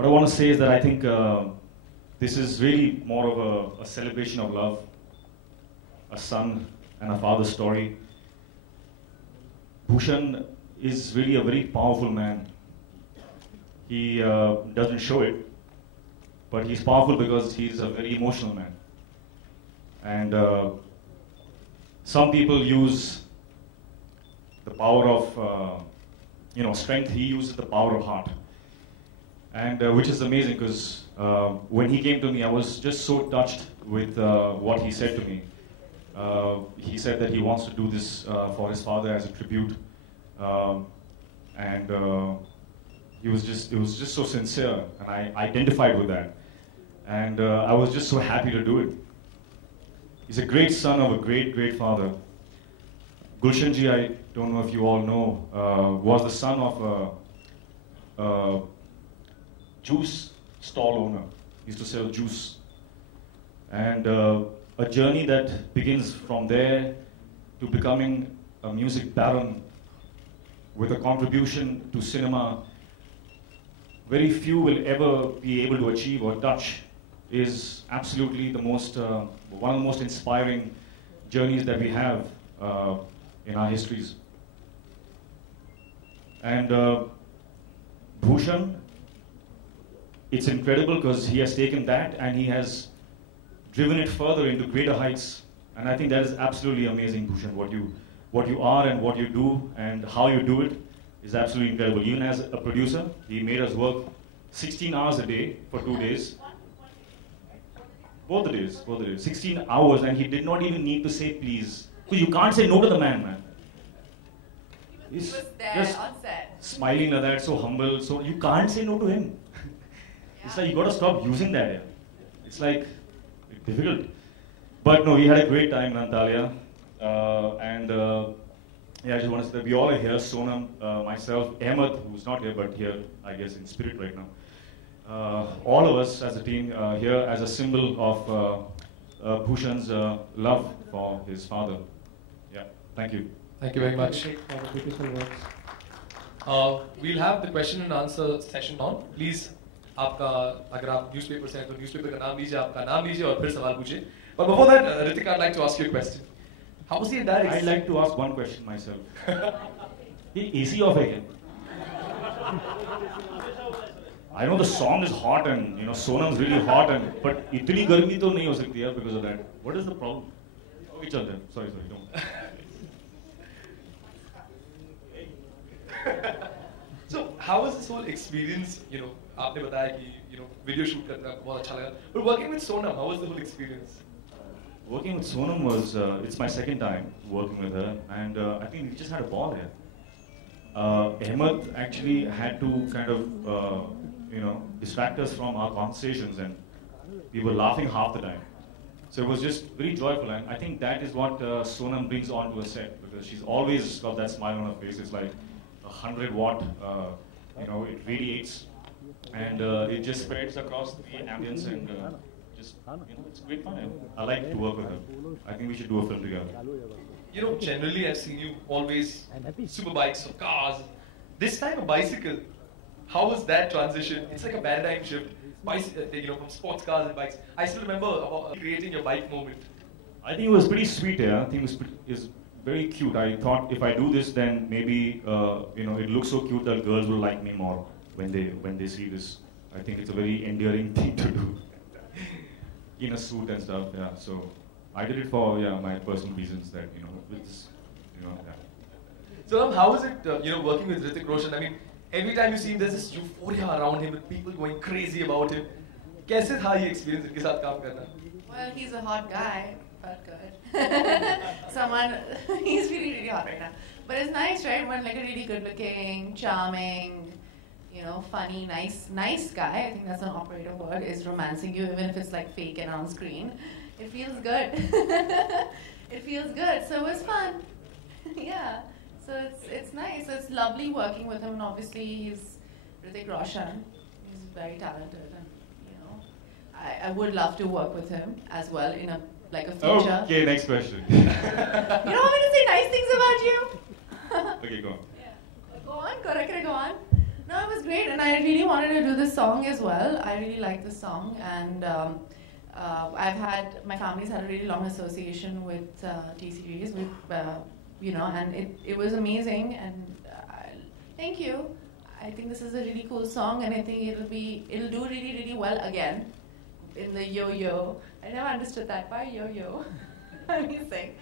what I want to say is that I think this is really more of a celebration of love, a son and a father's story. Bhushan is really a very powerful man. He doesn't show it, but he's powerful because he's a very emotional man. And some people use the power of strength. He uses the power of heart, and which is amazing because when he came to me, I was just so touched with what he said to me. He said that he wants to do this for his father as a tribute, and it was just so sincere, and I identified with that, and I was just so happy to do it. He's a great son of a great father. Gulshanji, I don't know if you all know, was the son of a juice stall owner. He used to sell juice. And a journey that begins from there to becoming a music baron with a contribution to cinema very few will ever be able to achieve or touch, is absolutely the most, one of the most inspiring journeys that we have in our histories. And Bhushan, it's incredible because he has taken that and he has driven it further into greater heights. And I think that is absolutely amazing, Bhushan. What you are and what you do and how you do it is absolutely incredible. Even as a producer, he made us work 16 hours a day for 2 days. Both the days. 16 hours, and he did not even need to say please. Because you can't say no to the man. He's just on set, smiling like that, so humble, so you can't say no to him. It's like you got to stop using that. Yeah. It's like difficult. But no, we had a great time in Antalya. Yeah, I just want to say that we all are here, Sonam, myself, Ahmed, who's not here, but here, I guess, in spirit right now. All of us as a team here as a symbol of Bhushan's love for his father. Yeah, thank you. Thank you very much. We'll have the question and answer session on. Please, अगर आप newspaper से हैं तो newspaper का नाम लीजिए, आपका नाम लीजिए और फिर सवाल पूछिए. But before that, Ritik, I'd like to ask you a question. How was the entire I'd like to ask one question myself. Is AC off again? I know the song is hot and Sonam's really hot, but itni garmi to nahi ho sakti yaar because of that. What is the problem? Okay, chal then. Sorry, don't. So how was this whole experience? आपने बताया कि video shoot करना आपको बहुत अच्छा लगा. But working with Sonam, how was the whole experience? Working with Sonam was, it's my second time working with her, and I think we just had a ball there. Ahmed actually had to kind of, distract us from our conversations, and we were laughing half the time. So it was just very joyful, and I think that is what Sonam brings onto a set, because she's always got that smile on her face. It's like 100-watt, it radiates, and it just spreads across the ambience, and it's great fun. I like to work with her. I think we should do a film together. Generally I've seen you always super bikes or cars. This time a bicycle. How was that transition? It's like a paradigm shift. From sports cars and bikes. I still remember about creating your bike moment. I think it was pretty sweet. Yeah, I think it was very cute. I thought if I do this, then maybe it looks so cute that girls will like me more when they see this. I think it's a very endearing thing to do. In a suit and stuff, yeah. So I did it for my personal reasons that yeah. So how was it working with Hrithik Roshan? I mean, every time you see him, there's this euphoria around him with people going crazy about him. कैसे था ये experience इनके साथ काम करना? Well, he's a hot guy, but good. He's really hot right now. But it's nice, right? When like a really good-looking, charming, funny, nice guy, I think that's an operative word, is romancing you, even if it's like fake and on screen. It feels good. It feels good. So it was fun. Yeah. So it's nice. It's lovely working with him, and obviously he's Hrithik Roshan. He's very talented, and I would love to work with him as well in a future. Okay, next question. You don't want me to say nice things about you? Okay, go on. Yeah. Go on. Go on. No, it was great, and I really wanted to do this song as well. I really like this song, and my family's had a really long association with T-Series, and it was amazing, and thank you. I think this is a really cool song, and I think it'll do really, really well again in the yo-yo. I never understood that. Why yo-yo? Amazing.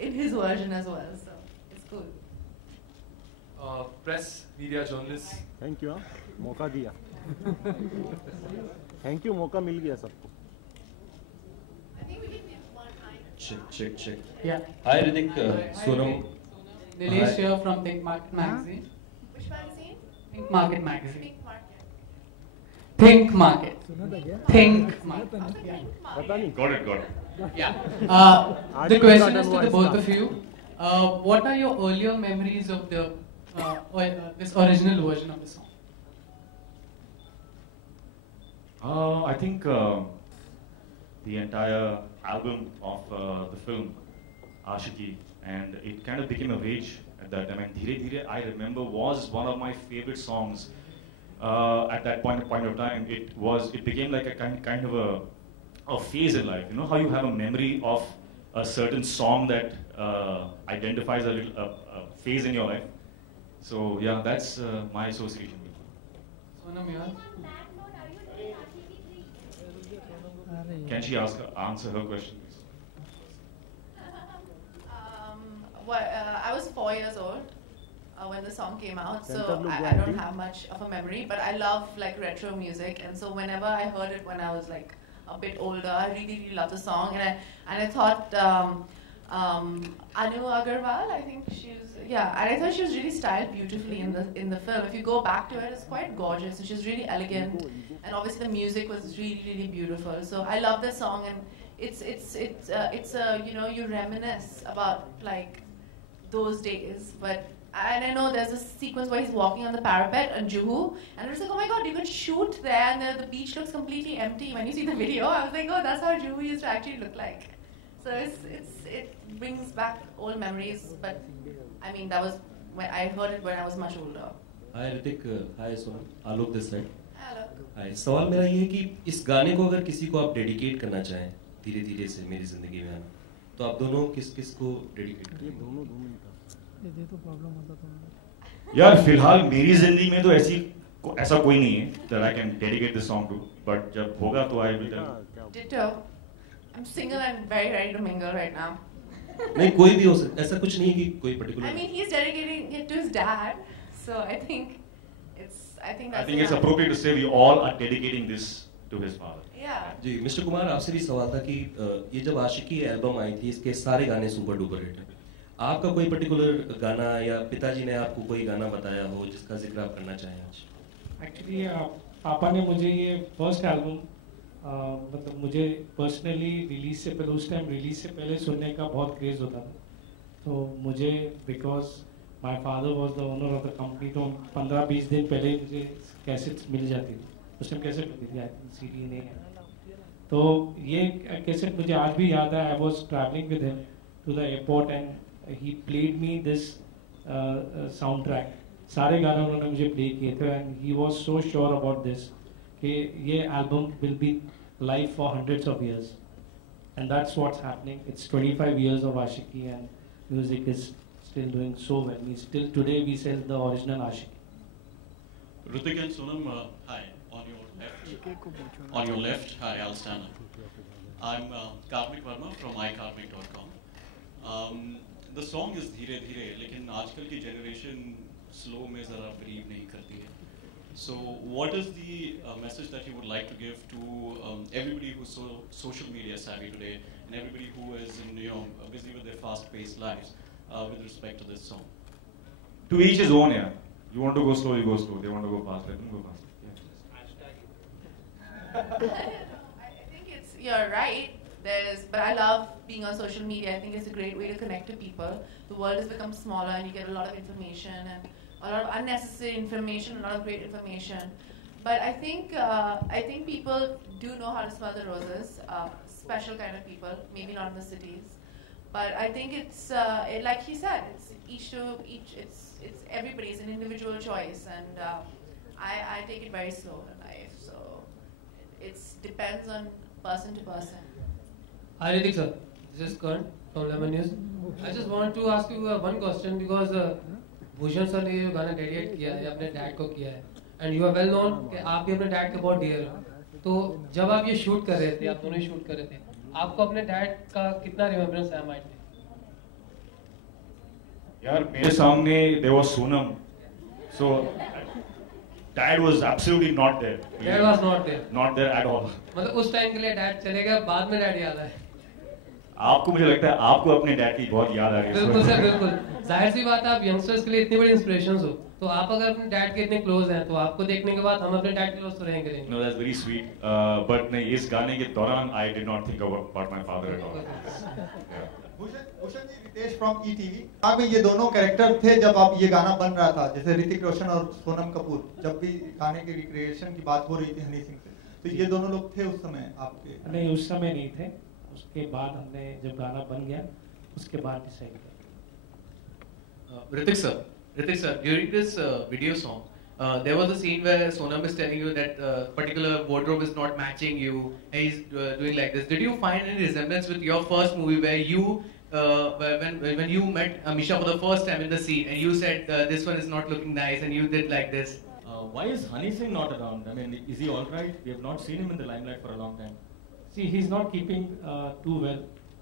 In his version as well, so it's cool. Press, media, journalists. Thank you मौका दिया thank you मौका मिल गया सबको Check. Yeah. Hi Ritik, Sonam. Nilesh here from Think Market Magazine. Which magazine? Think Market Magazine. Pink Market. Think Market. Think Market. Yeah. पता नहीं Got it. Yeah. The question is to the both of you. What are your earlier memories of this original version of the song? I think the entire album of the film Aashiqui, and it kind of became a rage at that time. And Dheere Dheere, I remember, was one of my favorite songs at that point of time. It became like a kind of a phase in life. You know how you have a memory of a certain song that identifies a phase in your life. So yeah, that's my association with it. Sonam, yours? Can she answer her question, please? I was 4 years old when the song came out, so Center look I guarantee. don't have much of a memory, but I love like retro music, and so whenever I heard it when I was like a bit older, I really, really loved the song, and I thought Anu Agarwal, I think and I thought she was really styled beautifully in the film. If you go back to it, it's quite gorgeous, and she's really elegant, and obviously the music was really, really beautiful. So I love this song, and it's you reminisce about like those days, and I know there's a sequence where he's walking on the parapet on Juhu, and it's like, oh my god, you could shoot there, and the beach looks completely empty. When you see the video, I was like, oh, that's how Juhu used to actually look like. So it brings back old memories, but I mean, that was when I heard it when I was much older. Hi Ritik, hi Sonam. Alok this side. Hello. Hi. सवाल मेरा ये है कि इस गाने को अगर किसी को आप डेडिकेट करना चाहें धीरे धीरे से मेरी जिंदगी में आना, तो आप दोनों किस को डेडिकेट ये करेंगे? दोनों 2 मिनट ये तो प्रॉब्लम होता था यार फिलहाल मेरी जिंदगी में तो ऐसा कोई नहीं है that I can dedicate this song to, but जब होगा तो I will tell you. क्या Ditto. I'm single and very ready to mingle right now. नहीं कोई भी हो सकता, ऐसा कुछ नहीं है कि कोई particular. I mean, he's dedicating it to his dad, so I think I think it's appropriate to say we all are dedicating this to his father. Yeah. जी मिस्टर कुमार, आपसे भी सवाल था कि ये जब आशिकी एल्बम आई थी, इसके सारे गाने सुपर डुपर हिट हैं. आपका कोई पर्टिकुलर गाना या पिताजी ने आपको कोई गाना बताया हो जिसका जिक्र आप करना चाहें आज? एक्चुअली पापा ने मुझे ये फर्स्ट एल्बम मतलब मुझे पर्सनली रिलीज से पहले, उस टाइम रिलीज से पहले सुनने का बहुत क्रेज होता था. तो मुझे because my father was the owner of the company, तो 15-20 दिन पहले ही मुझे कैसेट्स मिल जाती थी. उस टाइम कैसेट मिलती थी, सीडी नहीं है. तो ये कैसेट मुझे आज भी याद है. I was travelling with him to the airport and he played me this soundtrack. सारे गाने उन्होंने मुझे प्ले किए थे, and he was so sure about this कि ये album will be live for hundreds of years, and that's what's happening. It's 25 years of Aashiqui, and music is still doing so well. Still today we sell the original Aashiqui. Ritik and Sonam, hi. On your left, hi, I'll stand up. I'm Karmik Verma from ikarmik.com. The song is Dheere Dheere, लेकिन आजकल की generation slow में ज़रा believe नहीं करती है. So, what is the message that you would like to give to everybody who's social media savvy today, and everybody who is busy with their fast-paced lives with respect to this song? To each his own, yeah. You want to go slow, you go slow. They want to go fast, let them go fast. I think you're right. But I love being on social media. I think it's a great way to connect to people. The world has become smaller, and you get a lot of information and a lot of unnecessary information, a lot of great information. But I think people do know how to smell the roses. Special kind of people, maybe not in the cities. But I think it's like he said, it's each to each. It's everybody's an individual choice, and I take it very slow in life, so it depends on person to person. Hi Ritik sir, this is Karan from Lemon News. I just want to ask you one question because Bhushan sir ने ये गाना dedicate किया है अपने dad को किया है and you are well known कि आप भी अपने डैड के बहुत डियर हो. तो जब आप ये शूट कर रहे थे, आप दोनों ही शूट कर रहे थे, आपको अपने डैड का कितना रिमेम्बरेंस है माइंड में? यार मेरे सामने there was Sonam, so Dad was absolutely not there. Dad was not there. Not there at all. मतलब उस टाइम के लिए डैड चले गए, बाद में डैड याद आए. आपको मुझे लगता है आपको अपने डैड की बहुत याद आ रही है. बिल्कुल सर बिल्कुल. जाहिर सी बात है आप यंगस्टर्स के लिए इतनी बड़ी इंस्पिरेशंस हो, तो आप अगर अपने डैड के इतने क्लोज हैं तो आपको देखने के बाद हम अपने डैड के क्लोज तो रहेंगे. No, that's very sweet. But नहीं, इस गाने के दौरान I did not think about my father at all. Yeah. Bhushan ji, Ritesh from ETV. आप ये दोनों कैरेक्टर थे जब आप ये गाना बन रहा था, जैसे ऋतिक रोशन और सोनम कपूर, जब भी गाने के रिक्रिएशन की बात हो रही थी हनी सिंह से, तो ये दोनों लोग थे उस समय आपके? नहीं, उस समय नहीं थे. उसके बाद हमने जब गाना बन गया उसके बाद डिसाइड किया. Ritik sir, during this video song, there was a scene where Sonam is telling you that particular wardrobe is not matching you, and he's doing like this. Did you find any resemblance with your first movie where you, when you met Amisha for the first time in the scene, and you said this one is not looking nice, and you did like this? Why is Honey Singh not around? I mean, is he all right? We have not seen him in the limelight for a long time. See, he's not keeping too well,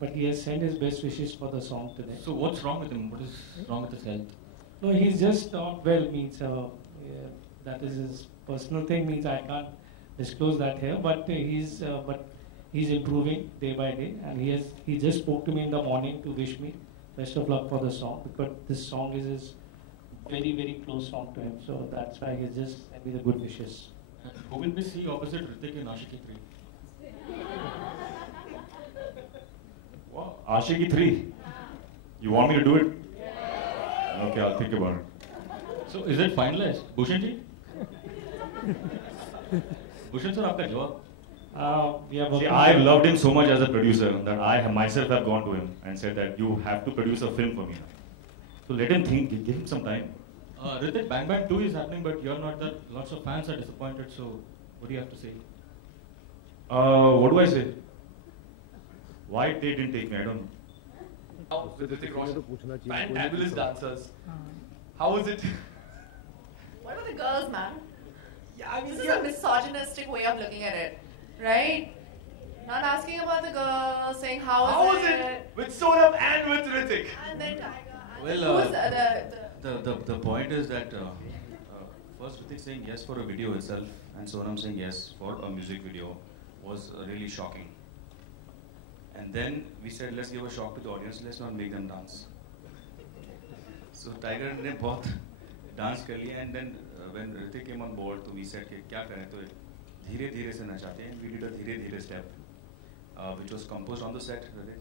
but he has sent his best wishes for the song today. So what's wrong with him? What is wrong with his health? No, he's just not well. Means that is his personal thing. Means I can't disclose that here. But he's improving day by day, and he just spoke to me in the morning to wish me best of luck for the song, because this song is his very very close song to him. So that's why he just sent me the good wishes. And who will we see opposite Hrithik in Aashiqui 3? Wow, Aashiqui 3. You want me to do it? Okay, I'll think about it. So is it finalized, Bhushan ji? Bhushan sir, आपका जवाब? See, I've loved him so much as a producer that I myself have gone to him and said that you have to produce a film for me. So let him think, give him some time. Hrithik, Bang Bang 2 is happening, but you're not there. Lots of fans are disappointed. So what do you have to say? What do I say? Why they didn't take me? I don't know. With Hrithik Roshan, fantabulous dancers. How was it? What about the girls, man? Yeah, I mean, This is a misogynistic way of looking at it, right? Not asking about the girls, saying how was it with Sonam and with Hrithik? And then Tiger. Well, Who's the point is that first Hrithik saying yes for a video itself and Sonam saying yes for a music video was really shocking. And then we said, let's give a shock to the audience, let's not make them dance. So Tiger ने बहुत dance कर लिया, and then when Hrithik came on board, तो we said कि क्या करें, तो धीरे धीरे से नचाते हैं. We did a धीरे धीरे step, which was composed on the set, Hrithik,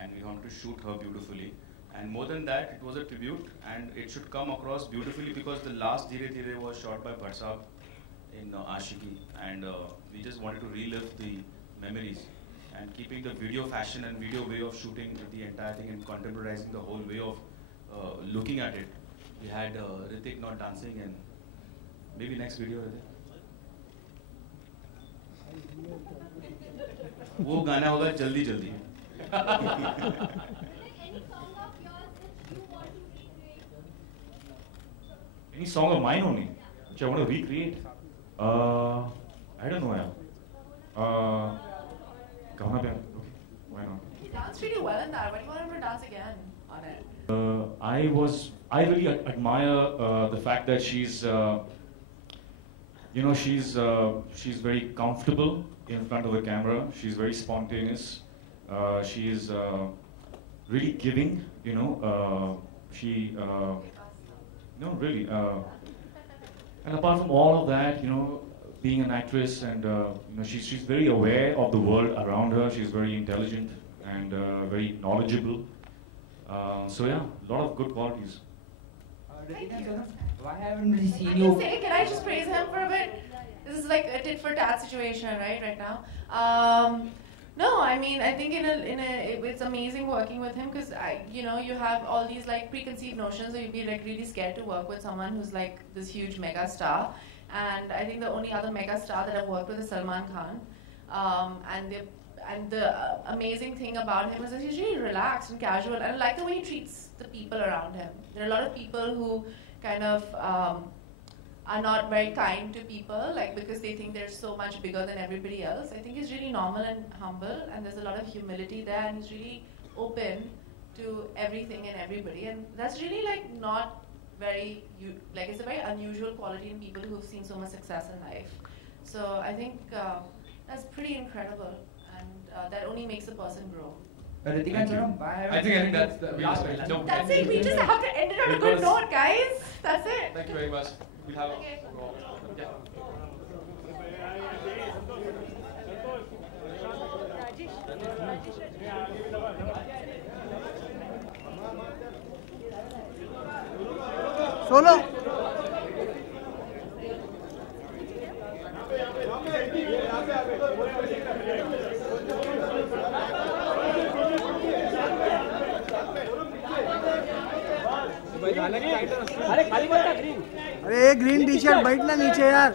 and we wanted to shoot her beautifully. And more than that, it was a tribute, and it should come across beautifully because the last Dheere Dheere was shot by Bhatt Saab in Aashiqui, and we just wanted to relive the memories. And keeping the video fashion and video way of shooting the entire thing and contemporizing the whole way of looking at it. We had Hrithik not dancing, and maybe next video, Hrithik. वो गाना होगा जल्दी जल्दी. Any song of mine only, which I want to recreate? I don't know, yeah. Kahuna Pyar. Okay, why not? He danced really well in that. Why do you want him to dance again on it? I really admire the fact that she's very comfortable in front of the camera. She's very spontaneous. She is really giving, really. And apart from all of that, being an actress, and she's very aware of the world around her. She's very intelligent and very knowledgeable. So yeah, a lot of good qualities. Why haven't we seen I you? can say, can I just praise him for a bit? This is like a tit for tat situation, right now. No, I mean, I think it's amazing working with him because you have all these like preconceived notions, so you'd be like really scared to work with someone who's like this huge mega star. And I think the only other mega star that I've worked with is Salman Khan. And the amazing thing about him is that he's really relaxed and casual, and I like the way he treats the people around him. There are a lot of people who kind of are not very kind to people, like because they think they're so much bigger than everybody else. I think he's really normal and humble, and there's a lot of humility there, and he's really open to everything and everybody, and that's really like not very like it's a very unusual quality in people who've seen so much success in life. So I think that's pretty incredible, and that only makes a person grow. Ritika and Sonam, bye. I think that's the last question. No, That's it. We just have to end it on a good note, guys. That's it. Thank you very much. We'll have Okay. yeah. Solo. अरे green tea shirt बैठना नीचे यार।